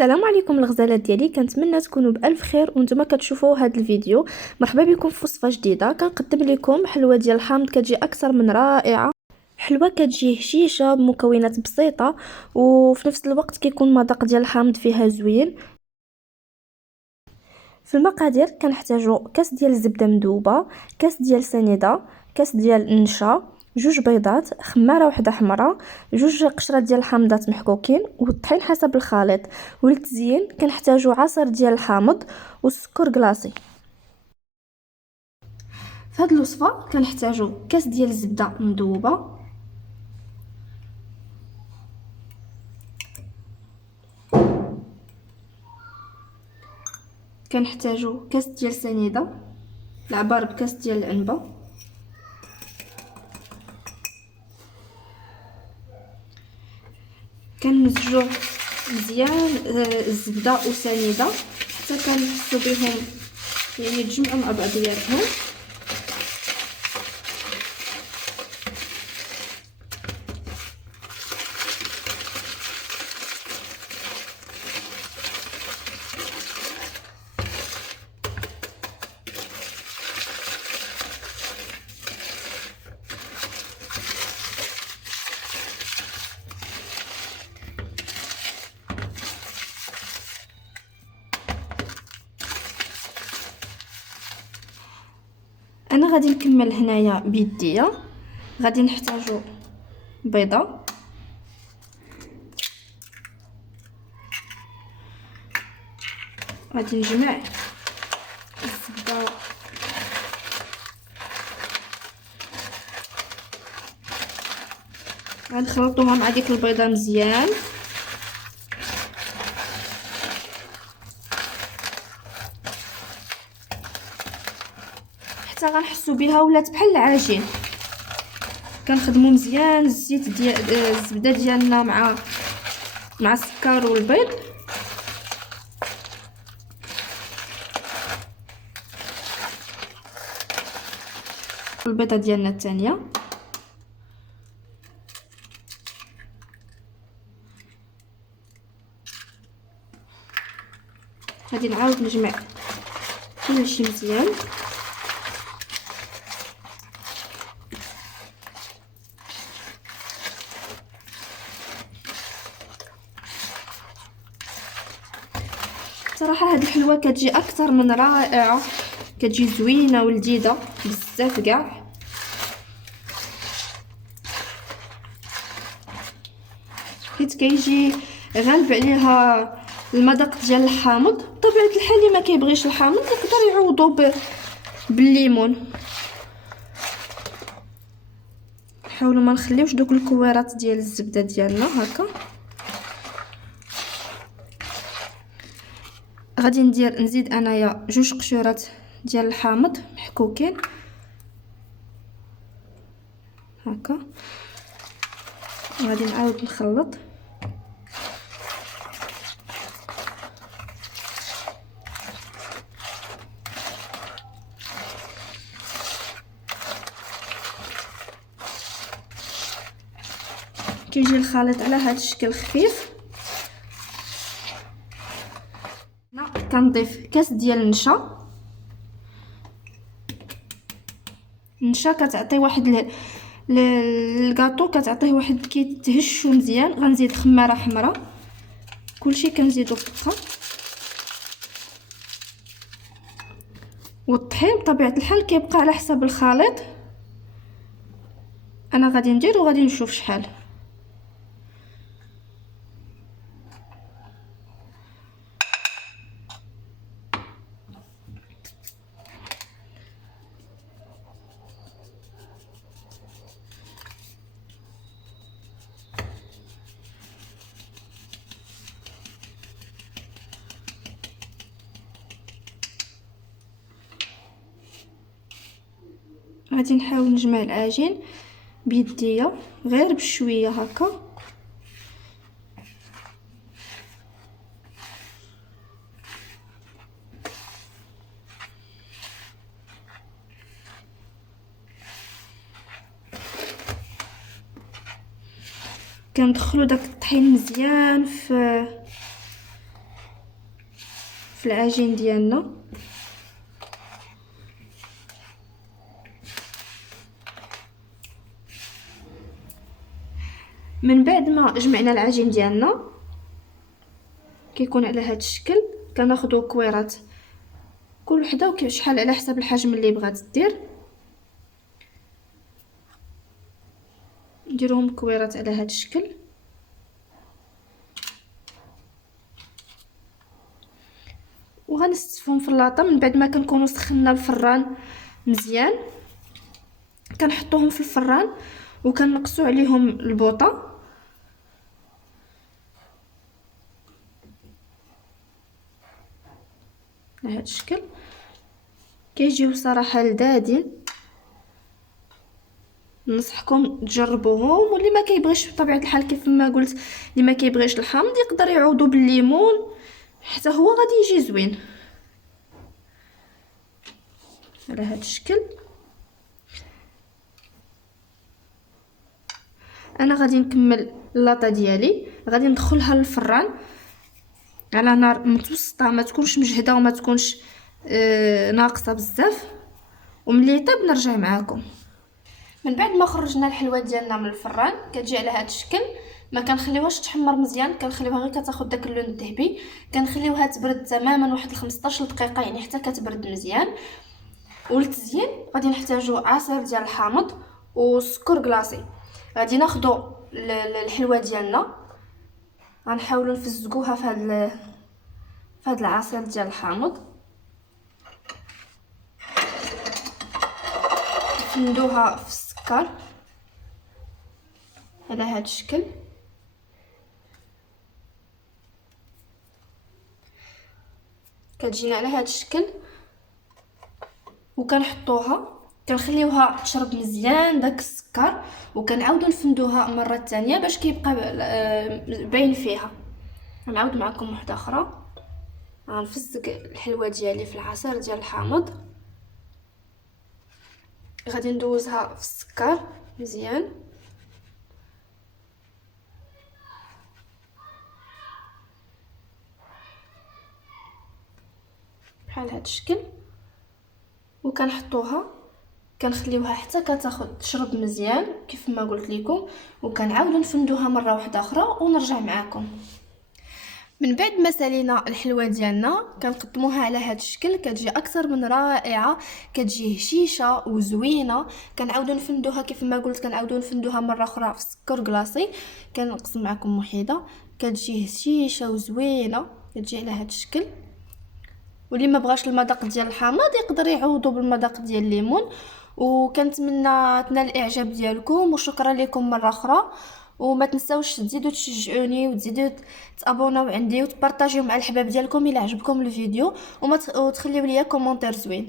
السلام عليكم الغزالات ديالي، كنتمنى تكونوا بالف خير وانتم كتشوفوا هذا الفيديو. مرحبا بكم في وصفه جديده. كنقدم لكم حلوه ديال الحامض كتجي اكثر من رائعه. حلوه كتجي هشيشه بمكونات بسيطه وفي نفس الوقت كيكون مذاق ديال الحامض فيها زوين. في المقادير كنحتاجو كاس ديال الزبده مذوبه، كاس ديال سنيده، كاس ديال النشا، جوج بيضات، خماره وحده حمراء، جوج قشرات ديال الحامضات محكوكين، والطحين حسب الخليط. وللتزيين كنحتاجو عصير ديال الحامض والسكر كلاصي. في هذه الوصفه كنحتاجو كاس ديال الزبده مذوبه، كنحتاجو كاس ديال سنيده العبار بكاس ديال العنبه، كنمزجو مزيان الزبده والسنيده حتى كنحسو بهم يعني تجمعوا مع بعضياتهم. انا غادي نكمل هنايا بيديا. غادي نحتاجو بيضه، غادي نجمع الزبده غنخلطوها مع ديك البيضه مزيان. حتى غنحسو بها ولات بحال العجين. كنخدمو مزيان الزيت ديال الزبده ديالنا مع السكر والبيض. البيضه ديالنا الثانيه غادي نعاود نجمع كلشي مزيان. صراحه هاد الحلوه كتجي اكثر من رائعه، كتجي زوينه ولذيذه بزاف كاع. حيت كيجي غالب عليها المذاق ديال الحامض. بطبيعه الحال اللي ما كيبغيش الحامض يقدر يعوضو بالليمون. نحاولوا ما نخليوش دوك الكويرات ديال الزبده ديالنا هكا. غادي نزيد انايا جوج قشورات ديال الحامض محكوكين هكا. غادي نعاود نخلط. كيجي الخليط على هذا الشكل خفيف. كنضيف كاس ديال النشا كتعطي واحد الكاطو، كتعطيه واحد كيتهشو مزيان. غنزيد خماره حمراء، كلشي كنزيدو فقه. والطحين بطبيعه الحال كيبقى على حسب الخليط. انا غادي ندير وغادي نشوف شحال. غادي نحاول نجمع العجين بيديا غير بشويه هكا. كندخلو داك الطحين مزيان في في العجين ديالنا. من بعد ما جمعنا العجين ديالنا كيكون على هذا الشكل، كناخذوا كويرات كل وحده وشحال على حسب الحجم اللي بغات دير، نديروهم كويرات على هذا الشكل. وغنستفهم في اللاطه. من بعد ما كنكونوا سخنا الفران مزيان كنحطوهم في الفران وكنقصوا عليهم البوطه على هذا الشكل. كيجيو صراحه لذاذين، ننصحكم تجربوهم. واللي ما كيبغيش بطبيعه الحال كيف ما قلت، اللي ما كيبغيش الحامض يقدر يعوضو بالليمون حتى هو غادي يجي زوين على هذا الشكل. انا غادي نكمل اللاطه ديالي، غادي ندخلها للفران على نار متوسطه، ما تكونش مجهده وما تكونش ناقصه بزاف. وملي طيب نرجع معاكم. من بعد ما خرجنا الحلوه ديالنا من الفران كتجي على هذا الشكل. ما كنخليوهاش تحمر مزيان، كنخليوها غير كتاخذ داك اللون الذهبي. كنخليوها تبرد تماما واحد 15 دقيقه، يعني حتى كتبرد مزيان. وللتزيين غادي نحتاجو عصير ديال الحامض وسكر كلاصي. غادي ناخذوا الحلوه ديالنا، غنحاولوا نفزقوها في هذا العصير ديال الحامض، نفندوها في السكر على هذا الشكل. كتجينا على هذا الشكل وكنحطوها، كنخليوها تشرب مزيان داك السكر، وكنعاودوا نفندوها مره ثانيه باش كيبقى باين فيها. غنعاود معكم وحده اخرى. غنفزق الحلوه ديالي في العصير ديال الحامض، غادي ندوزها في السكر مزيان بحال هذا الشكل. وكنحطوها كنخليوها حتى كتاخذ تشرب مزيان كيف ما قلت لكم، وكنعاودوا نفندوها مره واحده اخرى ونرجع معكم. من بعد ما سالينا الحلوه ديالنا كنقدموها على هذا الشكل، كتجي اكثر من رائعه، كتجي هشيشه وزوينه. كنعاودوا نفندوها كيف ما قلت، كنعاودوا نفندوها مره اخرى في سكر كلاصي. كنقسم معكم وحيده، كتجي هشيشه وزوينه، كتجي على هذا الشكل. واللي ما بغاش المذاق ديال الحامض يقدر يعوضو بالمذاق ديال الليمون. وكنتمنى تنال الاعجاب ديالكم، وشكرا لكم مره اخرى. وما تنساوش تزيدوا تشجعوني وتزيدوا تابوناو عندي وتبارطاجيو مع الحباب ديالكم الى عجبكم الفيديو، وتخليو ليا كومونتير زوين.